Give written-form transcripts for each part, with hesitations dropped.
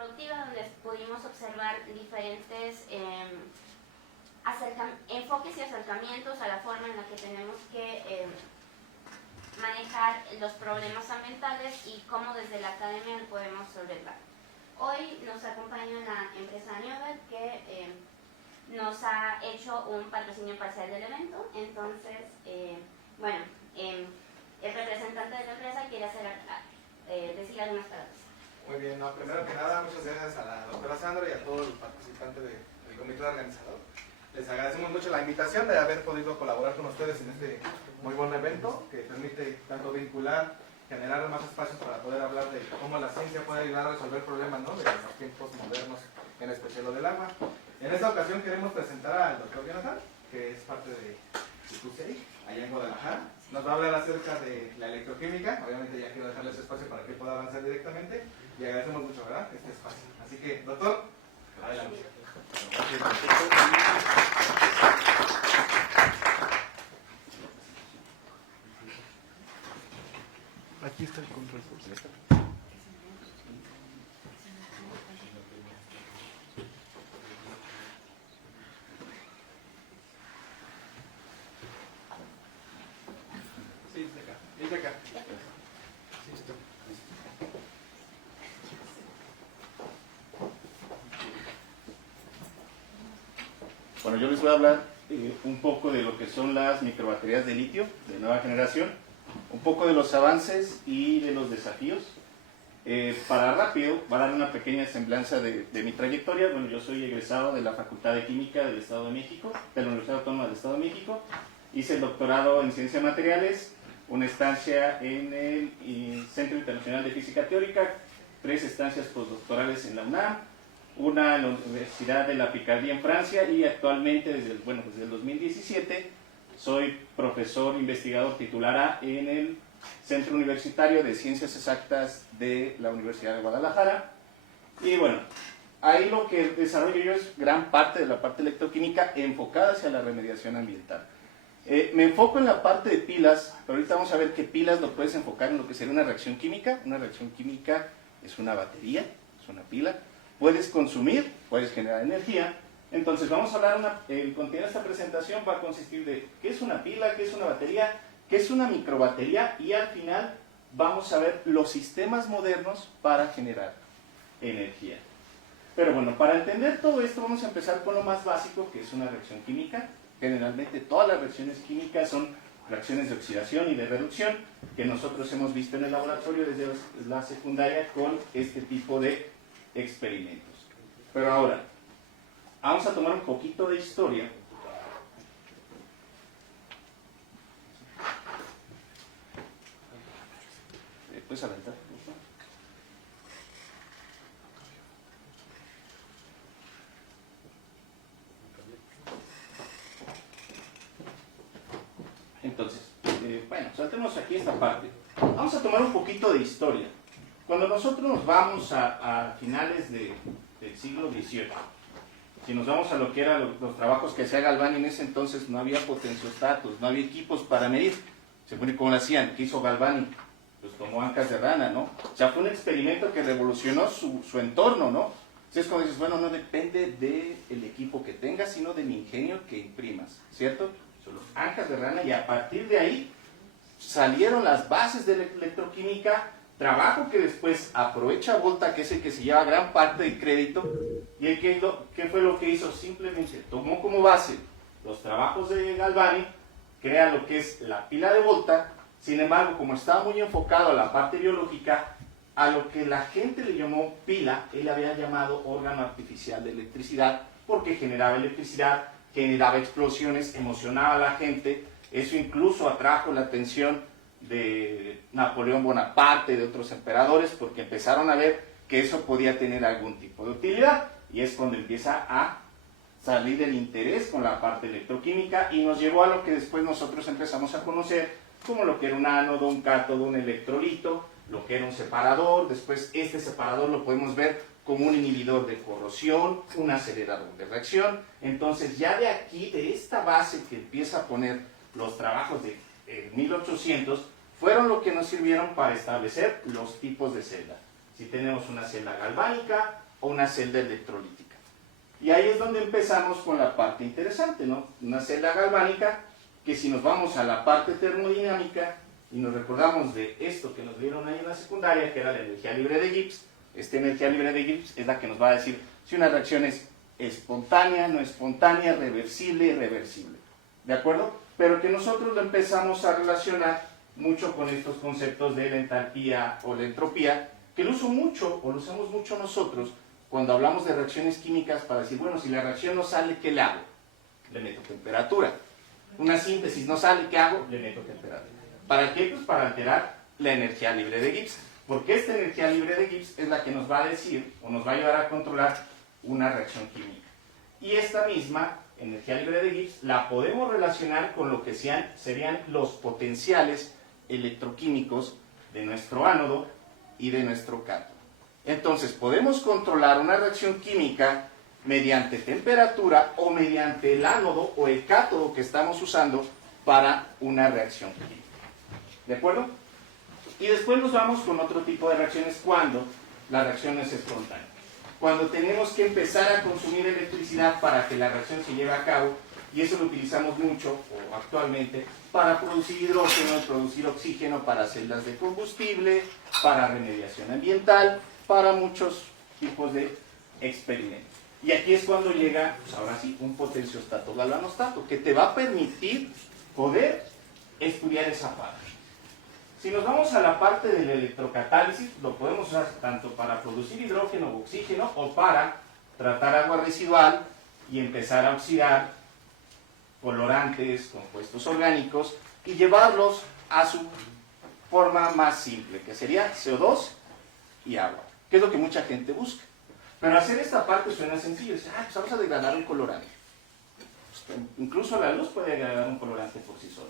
productiva, donde pudimos observar diferentes enfoques y acercamientos a la forma en la que tenemos que manejar los problemas ambientales y cómo desde la academia lo podemos solventar. Hoy nos acompaña una empresa Newbert que nos ha hecho un patrocinio parcial del evento. Entonces, el representante de la empresa quiere decir algunas palabras. Muy bien, primero que nada, muchas gracias a la doctora Sandra y a todos los participantes del comité organizador. Les agradecemos mucho la invitación de haber podido colaborar con ustedes en este muy buen evento que permite tanto vincular, generar más espacios para poder hablar de cómo la ciencia puede ayudar a resolver problemas, ¿no?, de los tiempos modernos, en especial lo del agua. En esta ocasión queremos presentar al doctor Jonathan, que es parte de UCI, allá en Guadalajara. Nos va a hablar acerca de la electroquímica. Obviamente ya quiero dejarle ese espacio para que pueda avanzar directamente y agradecemos mucho, ¿verdad?, este espacio. Así que, doctor, adelante. Aquí está el control, por cierto. Sí, es de acá. Es de acá. Sí, está. Bueno, yo les voy a hablar un poco de lo que son las microbaterías de litio de nueva generación, un poco de los avances y de los desafíos. Para rápido, voy a dar una pequeña semblanza de mi trayectoria. Bueno, yo soy egresado de la Facultad de Química del Estado de México, de la Universidad Autónoma del Estado de México. Hice el doctorado en Ciencias Materiales, una estancia en el Centro Internacional de Física Teórica, 3 estancias postdoctorales en la UNAM, una en la Universidad de la Picardía en Francia y actualmente, desde el 2017, soy profesor investigador titular A en el Centro Universitario de Ciencias Exactas de la Universidad de Guadalajara. Y bueno, ahí lo que desarrollo yo es gran parte de la parte electroquímica enfocada hacia la remediación ambiental. Me enfoco en la parte de pilas, pero ahorita vamos a ver que pilas lo puedes enfocar en lo que sería una reacción química. Una reacción química es una batería, es una pila. Puedes consumir, puedes generar energía. Entonces vamos a hablar, el contenido de esta presentación va a consistir de qué es una pila, qué es una batería, qué es una microbatería y al final vamos a ver los sistemas modernos para generar energía. Pero bueno, para entender todo esto vamos a empezar con lo más básico, que es una reacción química. Generalmente todas las reacciones químicas son reacciones de oxidación y de reducción que nosotros hemos visto en el laboratorio desde la secundaria con este tipo de experimentos. Pero ahora, vamos a tomar un poquito de historia. ¿Puedes aventar? Entonces, saltemos aquí esta parte. Vamos a tomar un poquito de historia. Cuando nosotros nos vamos a finales del siglo XVIII, si nos vamos a lo que eran los trabajos que hacía Galvani en ese entonces, no había potenciostatos, no había equipos para medir. Se pone cómo lo hacían. ¿Qué hizo Galvani? Pues tomó ancas de rana, ¿no? O sea, fue un experimento que revolucionó su entorno, ¿no? Entonces, cuando dices, bueno, no depende del equipo que tengas, sino del ingenio que imprimas, ¿cierto? Son los ancas de rana y a partir de ahí salieron las bases de la electroquímica, trabajo que después aprovecha Volta, que es el que se lleva gran parte del crédito, y el ¿qué fue lo que hizo? Simplemente tomó como base los trabajos de Galvani, crea lo que es la pila de Volta. Sin embargo, como estaba muy enfocado a la parte biológica, a lo que la gente le llamó pila, él había llamado órgano artificial de electricidad, porque generaba electricidad, generaba explosiones, emocionaba a la gente. Eso incluso atrajo la atención de Napoleón Bonaparte, de otros emperadores, porque empezaron a ver que eso podía tener algún tipo de utilidad, y es cuando empieza a salir el interés con la parte electroquímica, y nos llevó a lo que después nosotros empezamos a conocer como lo que era un ánodo, un cátodo, un electrolito, lo que era un separador. Después este separador lo podemos ver como un inhibidor de corrosión, un acelerador de reacción. Entonces ya de aquí, de esta base que empieza a poner los trabajos de 1800, fueron lo que nos sirvieron para establecer los tipos de celda. Si tenemos una celda galvánica, o una celda electrolítica. Y ahí es donde empezamos con la parte interesante, ¿no? Una celda galvánica, que si nos vamos a la parte termodinámica y nos recordamos de esto que nos dieron ahí en la secundaria, que era la energía libre de Gibbs, esta energía libre de Gibbs es la que nos va a decir si una reacción es espontánea, no espontánea, reversible, irreversible. ¿De acuerdo? Pero que nosotros lo empezamos a relacionar mucho con estos conceptos de la entalpía o la entropía, que lo uso mucho, o lo usamos mucho nosotros, cuando hablamos de reacciones químicas para decir, bueno, si la reacción no sale, ¿qué le hago? Le meto temperatura. Una síntesis no sale, ¿qué hago? Le meto temperatura. ¿Para qué? Pues para alterar la energía libre de Gibbs. Porque esta energía libre de Gibbs es la que nos va a decir, o nos va a ayudar a controlar una reacción química. Y esta misma energía libre de Gibbs la podemos relacionar con lo que serían los potenciales electroquímicos de nuestro ánodo y de nuestro cátodo. Entonces, podemos controlar una reacción química mediante temperatura o mediante el ánodo o el cátodo que estamos usando para una reacción química. ¿De acuerdo? Y después nos vamos con otro tipo de reacciones cuando la reacción es espontánea. Cuando tenemos que empezar a consumir electricidad para que la reacción se lleve a cabo, y eso lo utilizamos mucho, o actualmente, para producir hidrógeno, producir oxígeno para celdas de combustible, para remediación ambiental, para muchos tipos de experimentos. Y aquí es cuando llega, pues ahora sí, un potenciostato galvanostato, que te va a permitir poder estudiar esa parte. Si nos vamos a la parte del electrocatálisis, lo podemos usar tanto para producir hidrógeno o oxígeno, o para tratar agua residual y empezar a oxidar colorantes, compuestos orgánicos, y llevarlos a su forma más simple, que sería CO2 y agua, que es lo que mucha gente busca. Pero hacer esta parte suena sencillo, dice, pues vamos a degradar un colorante. Pues, incluso la luz puede degradar un colorante por sí solo.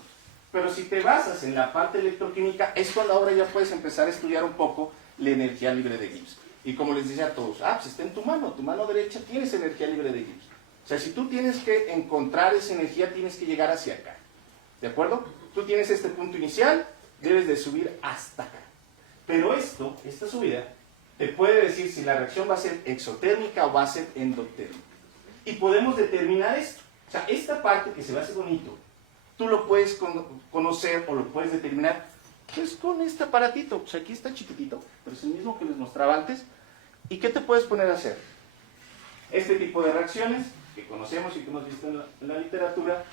Pero si te basas en la parte electroquímica, es cuando ahora ya puedes empezar a estudiar un poco la energía libre de Gibbs. Y como les decía a todos, pues está en tu mano derecha tienes energía libre de Gibbs. O sea, si tú tienes que encontrar esa energía, tienes que llegar hacia acá. ¿De acuerdo? Tú tienes este punto inicial, debes de subir hasta acá. Pero esta subida, te puede decir si la reacción va a ser exotérmica o va a ser endotérmica. Y podemos determinar esto. O sea, esta parte que se va a hacer bonito, tú lo puedes conocer o lo puedes determinar pues con este aparatito. Pues aquí está chiquitito, pero es el mismo que les mostraba antes. ¿Y qué te puedes poner a hacer? Este tipo de reacciones que conocemos y que hemos visto en la literatura,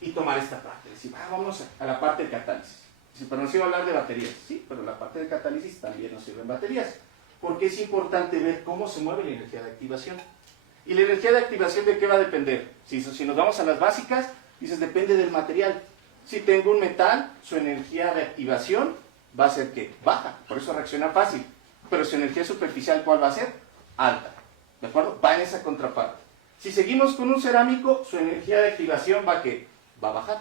y tomar esta parte. Decir, vamos a la parte de catálisis. Dice, pero nos iba a hablar de baterías. Sí, pero la parte de catálisis también nos sirven baterías. Porque es importante ver cómo se mueve la energía de activación. ¿Y la energía de activación de qué va a depender? Si nos vamos a las básicas, dices, depende del material. Si tengo un metal, su energía de activación va a ser que baja, por eso reacciona fácil. Pero su energía superficial, ¿cuál va a ser? Alta. ¿De acuerdo? Va en esa contraparte. Si seguimos con un cerámico, su energía de activación va a ¿qué? Va a bajar.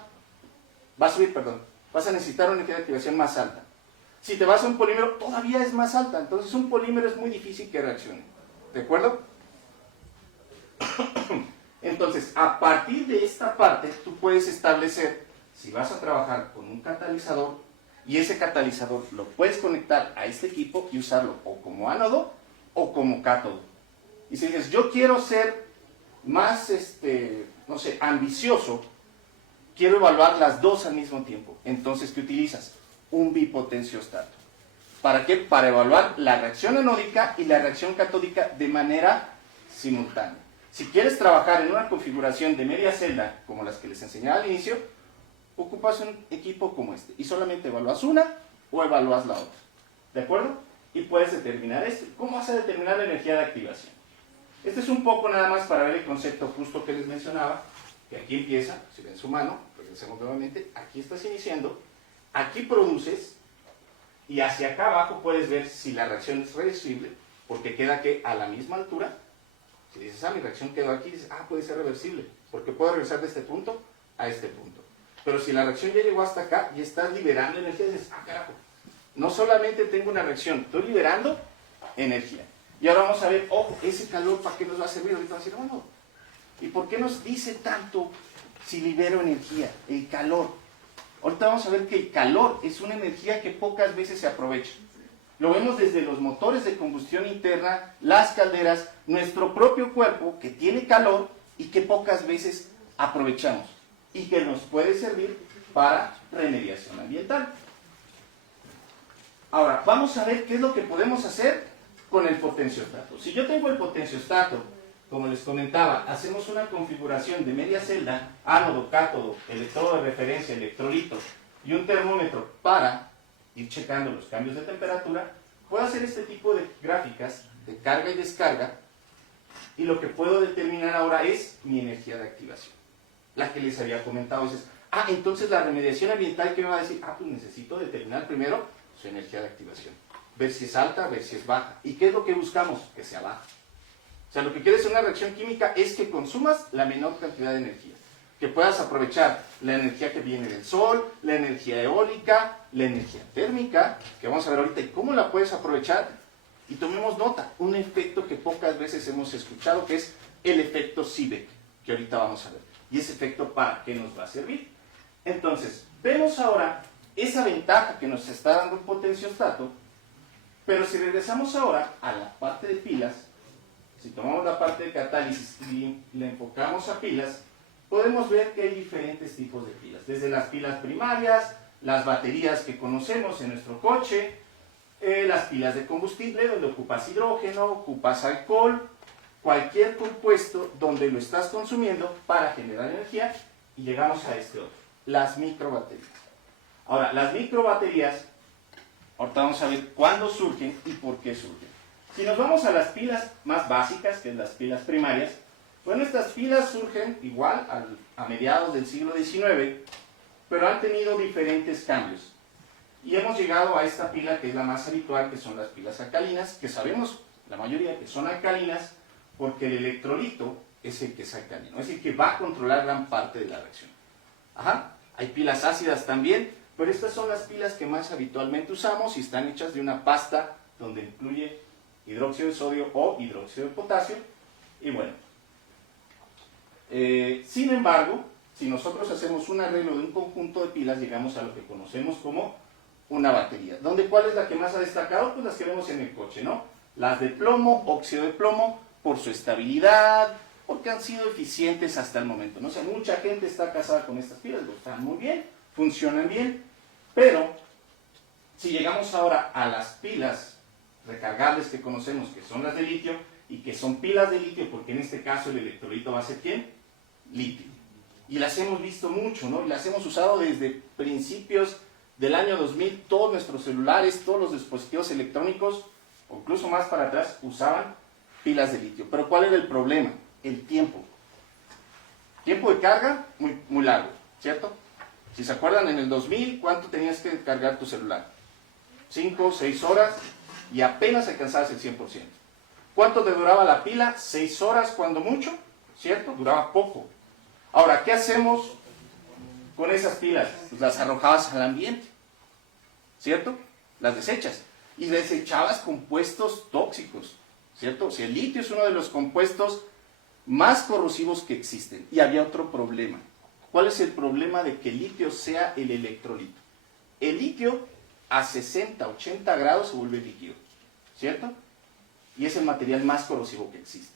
Va a subir, perdón. Vas a necesitar una energía de activación más alta. Si te vas a un polímero, todavía es más alta. Entonces un polímero es muy difícil que reaccione. ¿De acuerdo? Entonces, a partir de esta parte, tú puedes establecer si vas a trabajar con un catalizador, y ese catalizador lo puedes conectar a este equipo y usarlo o como ánodo o como cátodo. Y si dices, yo quiero ser más, no sé, ambicioso, quiero evaluar las dos al mismo tiempo. Entonces, ¿qué utilizas? Un bipotenciostato. ¿Para qué? Para evaluar la reacción anódica y la reacción catódica de manera simultánea. Si quieres trabajar en una configuración de media celda, como las que les enseñaba al inicio, ocupas un equipo como este. Y solamente evalúas una o evalúas la otra. ¿De acuerdo? Y puedes determinar esto. ¿Cómo vas a determinar la energía de activación? Este es un poco nada más para ver el concepto justo que les mencionaba, que aquí empieza, si ven su mano, regresemos nuevamente, aquí estás iniciando, aquí produces, y hacia acá abajo puedes ver si la reacción es reversible, porque queda que a la misma altura. Si dices, mi reacción quedó aquí, dices, puede ser reversible, porque puedo regresar de este punto a este punto. Pero si la reacción ya llegó hasta acá y estás liberando energía, dices, carajo, no solamente tengo una reacción, estoy liberando energía. Y ahora vamos a ver, ese calor, ¿para qué nos va a servir? Ahorita vamos a decir, bueno, ¿y por qué nos dice tanto si libero energía? El calor. Ahorita vamos a ver que el calor es una energía que pocas veces se aprovecha. Lo vemos desde los motores de combustión interna, las calderas, nuestro propio cuerpo que tiene calor y que pocas veces aprovechamos y que nos puede servir para remediación ambiental. Ahora, vamos a ver qué es lo que podemos hacer con el potenciostato. Si yo tengo el potenciostato, como les comentaba, hacemos una configuración de media celda, ánodo, cátodo, electrodo de referencia, electrolito y un termómetro para ir checando los cambios de temperatura, puedo hacer este tipo de gráficas de carga y descarga y lo que puedo determinar ahora es mi energía de activación. La que les había comentado es, entonces la remediación ambiental, ¿qué me va a decir? Pues necesito determinar primero su energía de activación. Ver si es alta, ver si es baja. ¿Y qué es lo que buscamos? Que sea baja. O sea, lo que quieres en una reacción química es que consumas la menor cantidad de energía. Que puedas aprovechar la energía que viene del sol, la energía eólica, la energía térmica, que vamos a ver ahorita y cómo la puedes aprovechar. Y tomemos nota, un efecto que pocas veces hemos escuchado, que es el efecto Seebeck, que ahorita vamos a ver. ¿Y ese efecto para qué nos va a servir? Entonces, vemos ahora esa ventaja que nos está dando el potenciostato, pero si regresamos ahora a la parte de pilas, si tomamos la parte de catálisis y le enfocamos a pilas, podemos ver que hay diferentes tipos de pilas, desde las pilas primarias, las baterías que conocemos en nuestro coche, las pilas de combustible donde ocupas hidrógeno, ocupas alcohol, cualquier compuesto donde lo estás consumiendo para generar energía, y llegamos a este otro, las microbaterías. Ahora, las microbaterías, ahorita vamos a ver cuándo surgen y por qué surgen. Si nos vamos a las pilas más básicas, que es las pilas primarias, bueno, estas pilas surgen igual a mediados del siglo XIX, pero han tenido diferentes cambios. Y hemos llegado a esta pila que es la más habitual, que son las pilas alcalinas, que sabemos, la mayoría, que son alcalinas, porque el electrolito es el que es alcalino, es el que va a controlar gran parte de la reacción. Hay pilas ácidas también, pero estas son las pilas que más habitualmente usamos y están hechas de una pasta donde incluye hidróxido de sodio o hidróxido de potasio. Y bueno, sin embargo, si nosotros hacemos un arreglo de un conjunto de pilas, llegamos a lo que conocemos como una batería. ¿Cuál es la que más ha destacado? Pues las que vemos en el coche, ¿no? Las de plomo, óxido de plomo, por su estabilidad, porque han sido eficientes hasta el momento, ¿no? O sea, mucha gente está casada con estas pilas, están muy bien, funcionan bien, pero si llegamos ahora a las pilas recargables que conocemos, que son las de litio, y que son pilas de litio, porque en este caso el electrolito va a ser ¿quién? Litio. Y las hemos visto mucho, ¿no? Y las hemos usado desde principios del año 2000, todos nuestros celulares, todos los dispositivos electrónicos, o incluso más para atrás, usaban pilas de litio. Pero ¿cuál era el problema? El tiempo. Tiempo de carga muy largo, ¿cierto? Si se acuerdan, en el 2000, ¿cuánto tenías que cargar tu celular? 5, 6 horas y apenas alcanzabas el 100%. ¿Cuánto te duraba la pila? 6 horas cuando mucho, ¿cierto? Duraba poco. Ahora, ¿qué hacemos con esas pilas? Pues las arrojabas al ambiente, ¿cierto? Las desechas. Y desechabas compuestos tóxicos, ¿cierto? Si el litio es uno de los compuestos más corrosivos que existen. Y había otro problema. ¿Cuál es el problema de que el litio sea el electrolito? El litio a 60, 80 grados se vuelve líquido, ¿cierto? Y es el material más corrosivo que existe.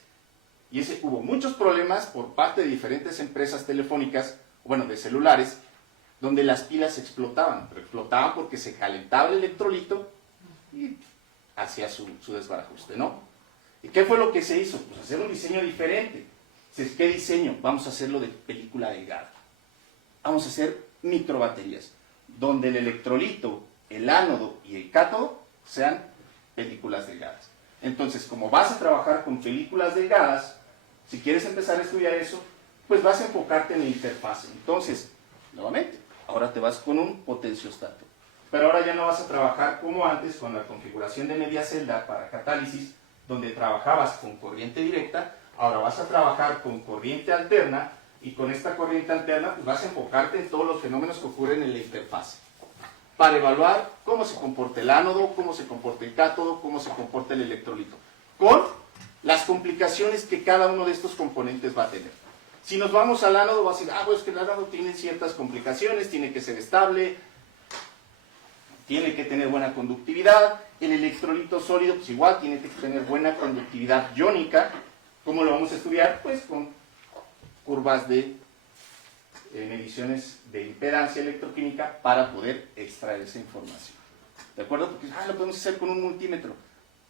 Y hubo muchos problemas por parte de diferentes empresas telefónicas, bueno, de celulares, donde las pilas explotaban, pero explotaban porque se calentaba el electrolito y hacía su desbarajuste, ¿no? ¿Y qué fue lo que se hizo? Pues hacer un diseño diferente. ¿Qué diseño? Vamos a hacerlo de película delgada. Vamos a hacer microbaterías, donde el electrolito, el ánodo y el cátodo sean películas delgadas. Entonces, como vas a trabajar con películas delgadas, si quieres empezar a estudiar eso, pues vas a enfocarte en la interfase. Entonces, nuevamente, ahora te vas con un potenciostato. Pero ahora ya no vas a trabajar como antes con la configuración de media celda para catálisis, donde trabajabas con corriente directa. Ahora vas a trabajar con corriente alterna, y con esta corriente alterna pues vas a enfocarte en todos los fenómenos que ocurren en la interfase, para evaluar cómo se comporta el ánodo, cómo se comporta el cátodo, cómo se comporta el electrolito, con las complicaciones que cada uno de estos componentes va a tener. Si nos vamos al ánodo, vas a decir, pues que el ánodo tiene ciertas complicaciones, tiene que ser estable, tiene que tener buena conductividad. El electrolito sólido, pues igual tiene que tener buena conductividad iónica. ¿Cómo lo vamos a estudiar? Pues con curvas de mediciones de impedancia electroquímica para poder extraer esa información. ¿De acuerdo? Porque lo podemos hacer con un multímetro.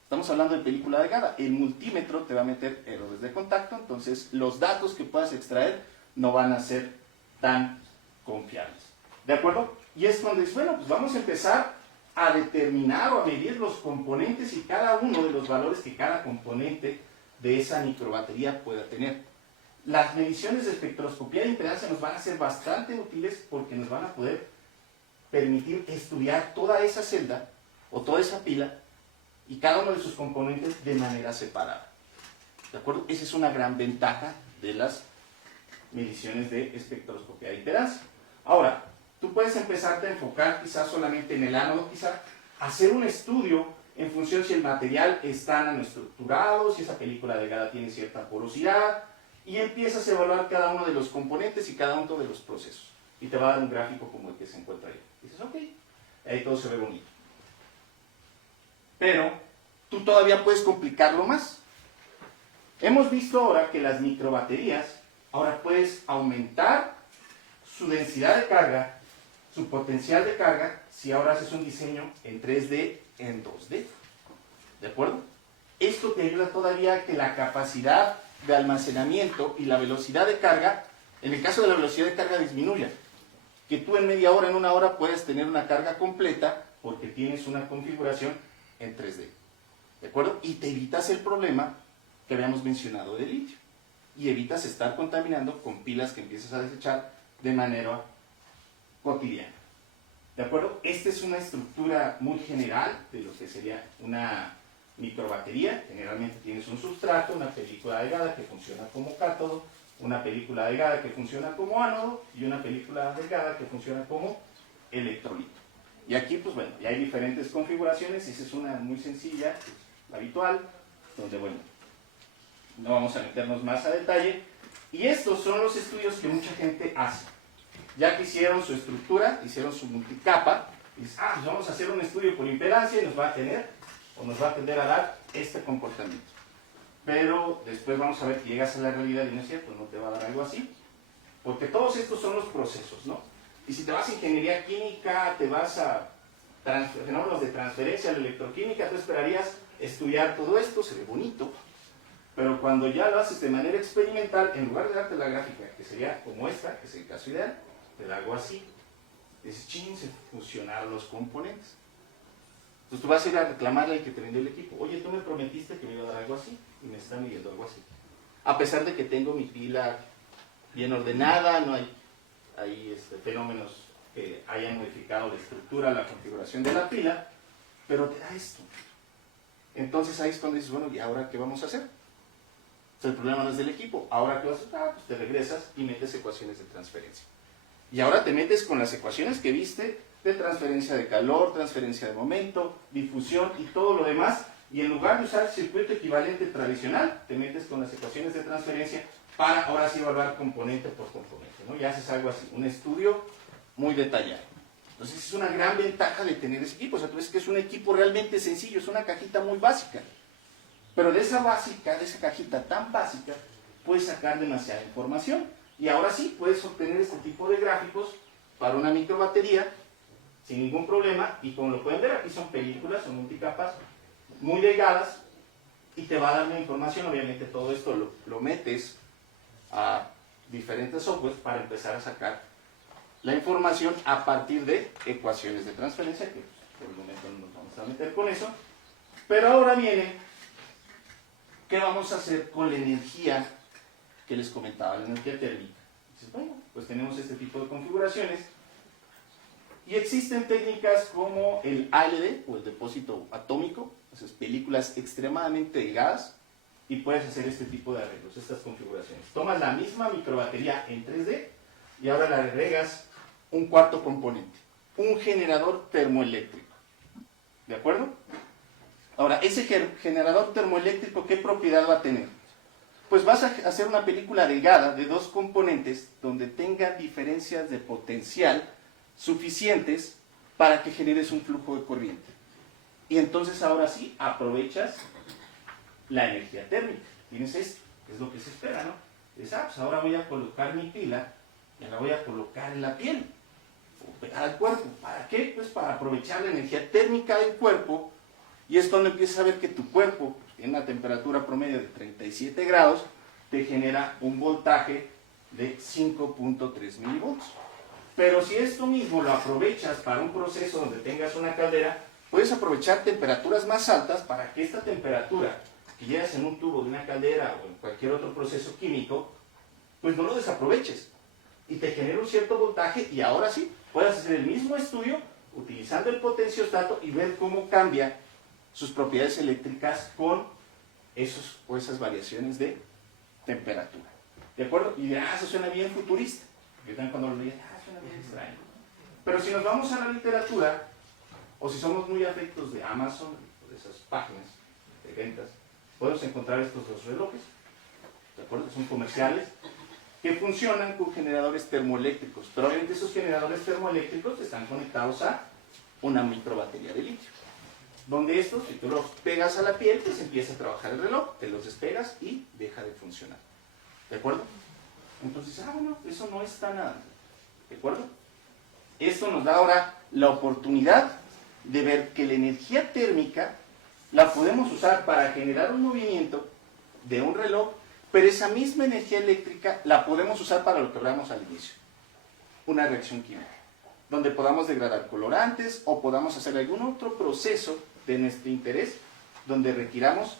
Estamos hablando de película delgada. El multímetro te va a meter errores de contacto, entonces los datos que puedas extraer no van a ser tan confiables. ¿De acuerdo? Y es cuando dices, bueno, pues vamos a empezar a determinar o a medir los componentes y cada uno de los valores que cada componente de esa microbatería pueda tener. Las mediciones de espectroscopía de impedancia nos van a ser bastante útiles porque nos van a poder permitir estudiar toda esa celda o toda esa pila y cada uno de sus componentes de manera separada. ¿De acuerdo? Esa es una gran ventaja de las mediciones de espectroscopía de impedancia. Ahora, tú puedes empezarte a enfocar quizás solamente en el ánodo, quizás hacer un estudio en función si el material está nanoestructurado, si esa película delgada tiene cierta porosidad, y empiezas a evaluar cada uno de los componentes y cada uno de los procesos. Y te va a dar un gráfico como el que se encuentra ahí. Y dices, ok, ahí todo se ve bonito. Pero tú todavía puedes complicarlo más. Hemos visto ahora que las microbaterías, ahora puedes aumentar su densidad de carga, su potencial de carga, si ahora haces un diseño en 3D, en 2D. ¿De acuerdo? Esto te ayuda todavía a que la capacidad de almacenamiento y la velocidad de carga, en el caso de la velocidad de carga, disminuya. Que tú en media hora, en una hora, puedes tener una carga completa porque tienes una configuración en 3D. ¿De acuerdo? Y te evitas el problema que habíamos mencionado de litio. Y evitas estar contaminando con pilas que empiezas a desechar de manera cotidiana. ¿De acuerdo? Esta es una estructura muy general de lo que sería una microbatería. Generalmente tienes un sustrato, una película delgada que funciona como cátodo, una película delgada que funciona como ánodo y una película delgada que funciona como electrolito. Y aquí, pues bueno, ya hay diferentes configuraciones. Esa es una muy sencilla, la habitual, donde, bueno, no vamos a meternos más a detalle. Y estos son los estudios que mucha gente hace. Ya que hicieron su estructura, hicieron su multicapa, y dicen, pues vamos a hacer un estudio por impedancia y nos va a tener, o nos va a tender a dar este comportamiento. Pero después vamos a ver que llegas a la realidad y no es cierto, no te va a dar algo así. Porque todos estos son los procesos, ¿no? Y si te vas a ingeniería química, te vas a fenómenos de transferencia, a la electroquímica, tú esperarías estudiar todo esto, se ve bonito. Pero cuando ya lo haces de manera experimental, en lugar de darte la gráfica, que sería como esta, que es el caso ideal, te la hago así. Dices, ching, se fusionaron los componentes. Entonces tú vas a ir a reclamarle al que te vendió el equipo. Oye, tú me prometiste que me iba a dar algo así, y me está midiendo algo así. A pesar de que tengo mi pila bien ordenada, no hay fenómenos que hayan modificado la estructura, la configuración de la pila, pero te da esto. Entonces ahí es cuando dices, bueno, ¿y ahora qué vamos a hacer? El problema no es del equipo. Ahora, ¿qué vas a hacer? Pues te regresas y metes ecuaciones de transferencia. Y ahora te metes con las ecuaciones que viste de transferencia de calor, transferencia de momento, difusión y todo lo demás. Y en lugar de usar el circuito equivalente tradicional, te metes con las ecuaciones de transferencia para ahora sí evaluar componente por componente, ¿no? Y haces algo así, un estudio muy detallado. Entonces es una gran ventaja de tener ese equipo. O sea, tú ves que es un equipo realmente sencillo, es una cajita muy básica. Pero de esa cajita tan básica, puedes sacar demasiada información. Y ahora sí, puedes obtener este tipo de gráficos para una microbatería sin ningún problema. Y como lo pueden ver, aquí son películas, son multicapas, muy delgadas, y te va a dar una información. Obviamente todo esto lo metes a diferentes softwares para empezar a sacar la información a partir de ecuaciones de transferencia, que por el momento no nos vamos a meter con eso. Pero ahora viene, ¿qué vamos a hacer con la energía que les comentaba, la energía térmica? Dices, bueno, pues tenemos este tipo de configuraciones y existen técnicas como el ALD o el depósito atómico, esas películas extremadamente delgadas, y puedes hacer este tipo de arreglos, estas configuraciones. Tomas la misma microbatería en 3D y ahora le agregas un cuarto componente, un generador termoeléctrico. ¿De acuerdo? Ahora, ese generador termoeléctrico, ¿qué propiedad va a tener? Pues vas a hacer una película delgada de dos componentes donde tenga diferencias de potencial suficientes para que generes un flujo de corriente. Y entonces ahora sí aprovechas la energía térmica. Tienes esto, que es lo que se espera, ¿no? Dices, pues ahora voy a colocar mi pila y la voy a colocar en la piel o pegar al cuerpo. ¿Para qué? Pues para aprovechar la energía térmica del cuerpo, y es cuando empiezas a ver que tu cuerpo tiene una temperatura promedio de 37 grados, te genera un voltaje de 5.3 milivolts. Pero si esto mismo lo aprovechas para un proceso donde tengas una caldera, puedes aprovechar temperaturas más altas para que esta temperatura que llevas en un tubo de una caldera o en cualquier otro proceso químico, pues no lo desaproveches y te genera un cierto voltaje, y ahora sí puedes hacer el mismo estudio utilizando el potenciostato y ver cómo cambia sus propiedades eléctricas con esas variaciones de temperatura. ¿De acuerdo? Y dirán, eso suena bien futurista. Yo también cuando lo leí, suena bien extraño. Pero si nos vamos a la literatura, o si somos muy afectos de Amazon, de esas páginas de ventas, podemos encontrar estos dos relojes, ¿de acuerdo? Que son comerciales, que funcionan con generadores termoeléctricos. Pero obviamente esos generadores termoeléctricos están conectados a una microbatería de litio, donde estos, si tú los pegas a la piel, pues empieza a trabajar el reloj, te los despegas y deja de funcionar. ¿De acuerdo? Entonces, bueno, eso no está nada. ¿De acuerdo? Esto nos da ahora la oportunidad de ver que la energía térmica la podemos usar para generar un movimiento de un reloj, pero esa misma energía eléctrica la podemos usar para lo que hablamos al inicio, una reacción química, donde podamos degradar colorantes o podamos hacer algún otro proceso de nuestro interés donde requiramos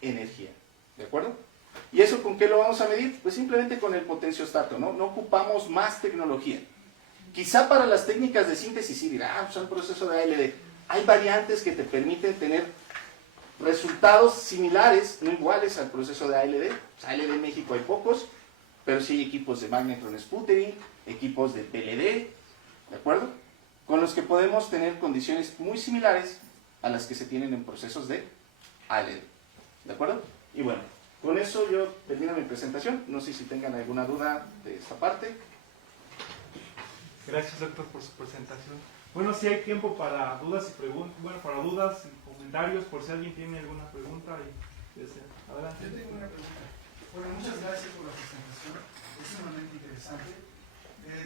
energía. ¿De acuerdo? ¿Y eso con qué lo vamos a medir? Pues simplemente con el potenciostato, ¿no? No ocupamos más tecnología. Quizá para las técnicas de síntesis sí dirá, pues un proceso de ALD. Hay variantes que te permiten tener resultados similares, no iguales al proceso de ALD. Pues ALD en México hay pocos, pero sí hay equipos de magnetron sputtering, equipos de PLD, ¿de acuerdo? Con los que podemos tener condiciones muy similares a las que se tienen en procesos de ALD. ¿De acuerdo? Y bueno, con eso yo termino mi presentación. No sé si tengan alguna duda de esta parte. Gracias, doctor, por su presentación. Bueno, si hay tiempo para dudas y preguntas, bueno, para dudas y comentarios, por si alguien tiene alguna pregunta. Adelante. Yo tengo una pregunta. Bueno, muchas gracias por la presentación. Es sumamente interesante.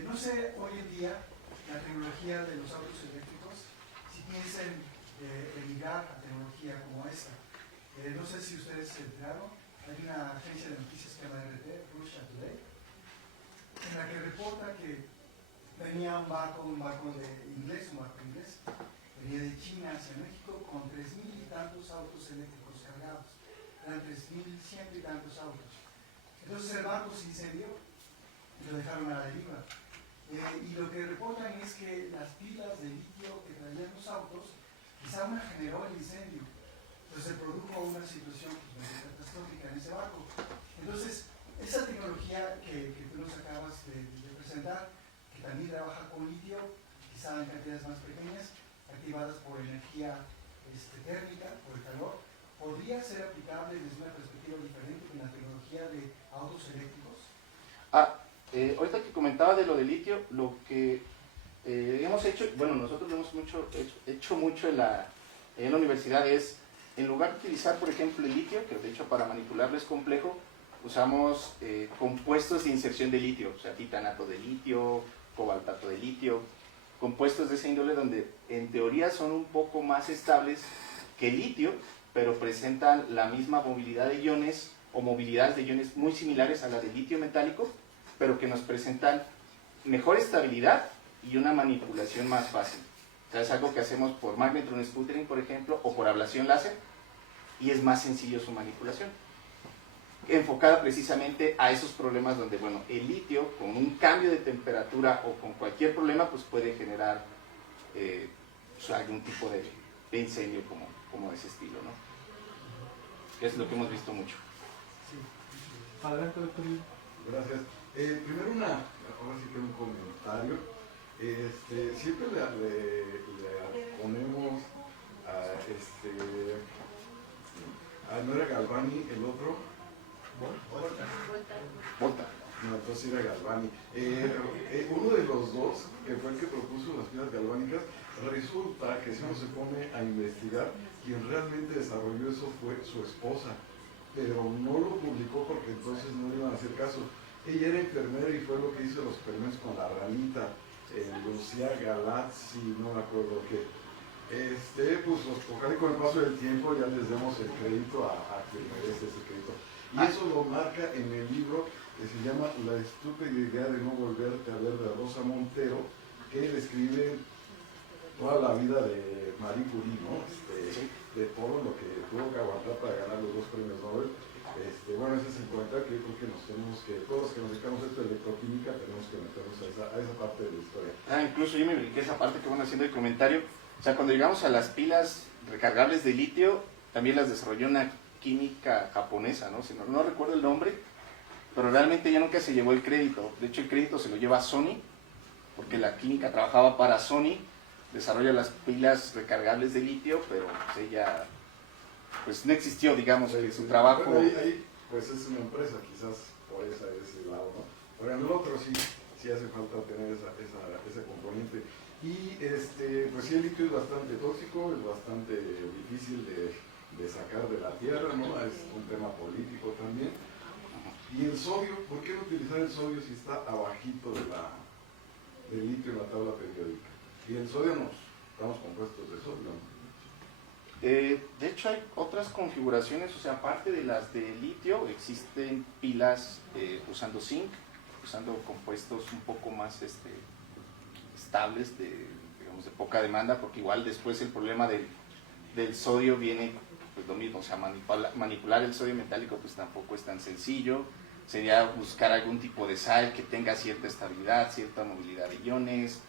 No sé, hoy en día, la tecnología de los autos eléctricos, si piensan emigrar a tecnología como esta. No sé si ustedes se enteraron, hay una agencia de noticias que se llama RT, Russia Today, en la que reporta que venía un barco inglés, venía de China hacia México con 3.000 y tantos autos eléctricos cargados. Eran 3.100 y tantos autos. Entonces el barco se incendió y lo dejaron a la deriva. Y lo que reportan es que las pilas de litio que traían los autos, quizá una generó el incendio. Entonces se produjo una situación catastrófica en ese barco. Entonces, esa tecnología que tú nos acabas de presentar, que también trabaja con litio, quizá en cantidades más pequeñas, activadas por energía térmica, por el calor, ¿podría ser aplicable desde una perspectiva diferente en la tecnología de autos eléctricos? Ahorita que comentaba de lo de litio, lo que hemos hecho, bueno, nosotros lo hemos hecho mucho en la universidad es, en lugar de utilizar, por ejemplo, el litio, que de hecho para manipularlo es complejo, usamos compuestos de inserción de litio, o sea, titanato de litio, cobaltato de litio, compuestos de esa índole donde en teoría son un poco más estables que el litio, pero presentan la misma movilidad de iones o movilidades de iones muy similares a la del litio metálico, pero que nos presentan mejor estabilidad y una manipulación más fácil. O sea, es algo que hacemos por magnetron sputtering, por ejemplo, o por ablación láser, y es más sencillo su manipulación, enfocada precisamente a esos problemas donde, bueno, el litio con un cambio de temperatura o con cualquier problema, pues puede generar algún tipo de incendio como de ese estilo, ¿no? Es lo que hemos visto mucho. Adelante, doctor. Gracias. Primero ahora sí que un comentario. Siempre le ponemos no era Galvani el otro, Volta. No, entonces era Galvani. Uno de los dos, que fue el que propuso las pilas galvánicas, resulta que si uno se pone a investigar, quien realmente desarrolló eso fue su esposa, pero no lo publicó porque entonces no le iban a hacer caso. Ella era enfermera y fue lo que hizo los experimentos con la ranita, Lucía Galazzi, no me acuerdo qué. Pues ojalá y con el paso del tiempo ya les demos el crédito a quien merece ese crédito. Y eso lo marca en el libro que se llama La estúpida idea de no volverte a ver, de Rosa Montero, que describe toda la vida de Marie Curie, ¿no? De todo lo que tuvo que aguantar para ganar los 2 premios Nobel. Bueno, ese es el comentario que yo creo que todos los que nos dedicamos a esto de electroquímica, tenemos que meternos a esa parte de la historia. Incluso yo me brinqué esa parte que van haciendo el comentario. O sea, cuando llegamos a las pilas recargables de litio, también las desarrolló una química japonesa, ¿no? No recuerdo el nombre, pero realmente ya nunca se llevó el crédito. De hecho, el crédito se lo lleva Sony, porque la química trabajaba para Sony, desarrolla las pilas recargables de litio, pero pues ella pues no existió, digamos, que su trabajo... Bueno, ahí pues es una empresa, quizás por ese lado, ¿no? Pero en el otro sí hace falta tener ese componente. Y pues sí, el litio es bastante tóxico, es bastante difícil de sacar de la tierra, ¿no? Es un tema político también. Y el sodio, ¿por qué no utilizar el sodio si está abajito del litio en la tabla periódica? Y el sodio estamos compuestos de sodio, ¿no? De hecho hay otras configuraciones, o sea, aparte de las de litio, existen pilas usando zinc, usando compuestos un poco más estables, digamos, de poca demanda, porque igual después el problema del sodio viene, pues lo mismo, o sea, manipular el sodio metálico pues tampoco es tan sencillo. Sería buscar algún tipo de sal que tenga cierta estabilidad, cierta movilidad de iones,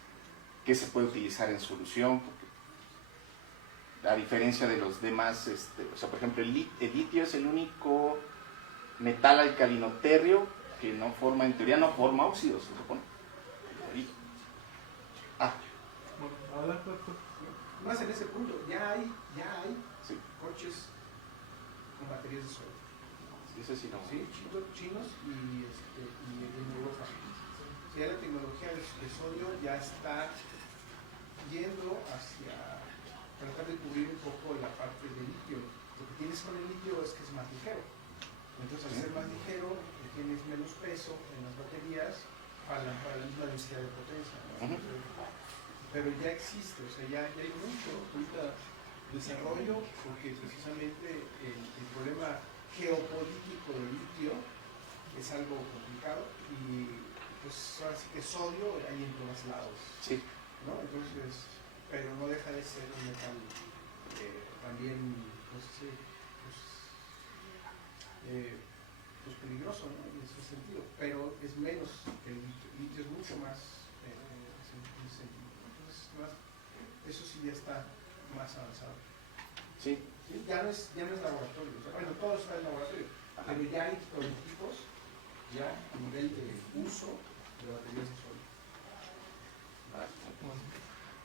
que se puede utilizar en solución, porque a diferencia de los demás, o sea, por ejemplo, el litio es el único metal alcalino térreo que no forma, en teoría no forma óxidos, se supone. Más en ese punto, ya hay Sí. coches con baterías de sodio. Ese sí no. Sí, chinos y en Europa. Ya la tecnología de sodio ya está yendo hacia tratar de cubrir un poco la parte del litio. Lo que tienes con el litio es que es más ligero. Entonces, al ser más ligero, tienes menos peso en las baterías para la misma densidad de potencia, ¿no? Pero ya existe, o sea, ya hay mucho ahorita desarrollo, porque precisamente el problema geopolítico del litio es algo complicado y pues ahora sí que sodio hay en todos lados, Sí. ¿no? Entonces, pero no deja de ser un metal también, no sé, pues peligroso, ¿no? En ese sentido, pero es menos que el litio. El litio es mucho más en ese sentido. Entonces, eso sí ya está más avanzado. Sí. ¿Sí? Ya no es laboratorio, o sea, bueno, todo está en laboratorio, pero ya hay prototipos ya a nivel de uso de baterías de sodio.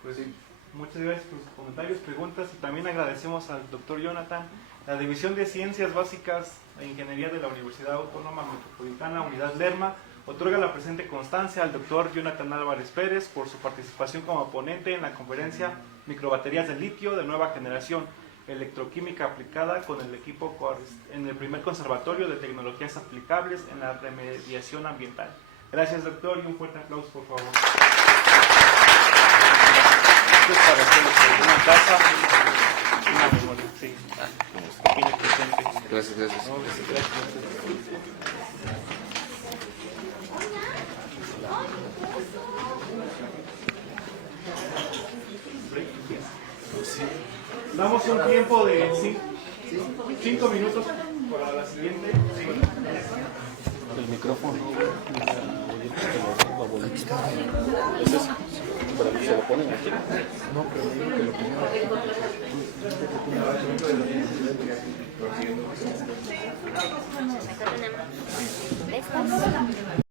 Pues sí, muchas gracias por sus comentarios, preguntas, y también agradecemos al doctor Jonathan, la División de Ciencias Básicas e Ingeniería de la Universidad Autónoma Metropolitana, Unidad Lerma, otorga la presente constancia al doctor Jonathan Álvarez Pérez por su participación como ponente en la conferencia Microbaterías de litio de nueva generación, electroquímica aplicada con el equipo en el primer conservatorio de tecnologías aplicables en la remediación ambiental. Gracias, doctor, y un fuerte aplauso, por favor. Esto es para hacer una taza, una memoria, sí. Pequeño presente. Gracias. No, gracias. Damos un tiempo de 5 minutos para la siguiente. El micrófono. ¿Es eso? ¿Pero se lo ponen aquí? No, pero digo que lo primero. Acá tenemos estas.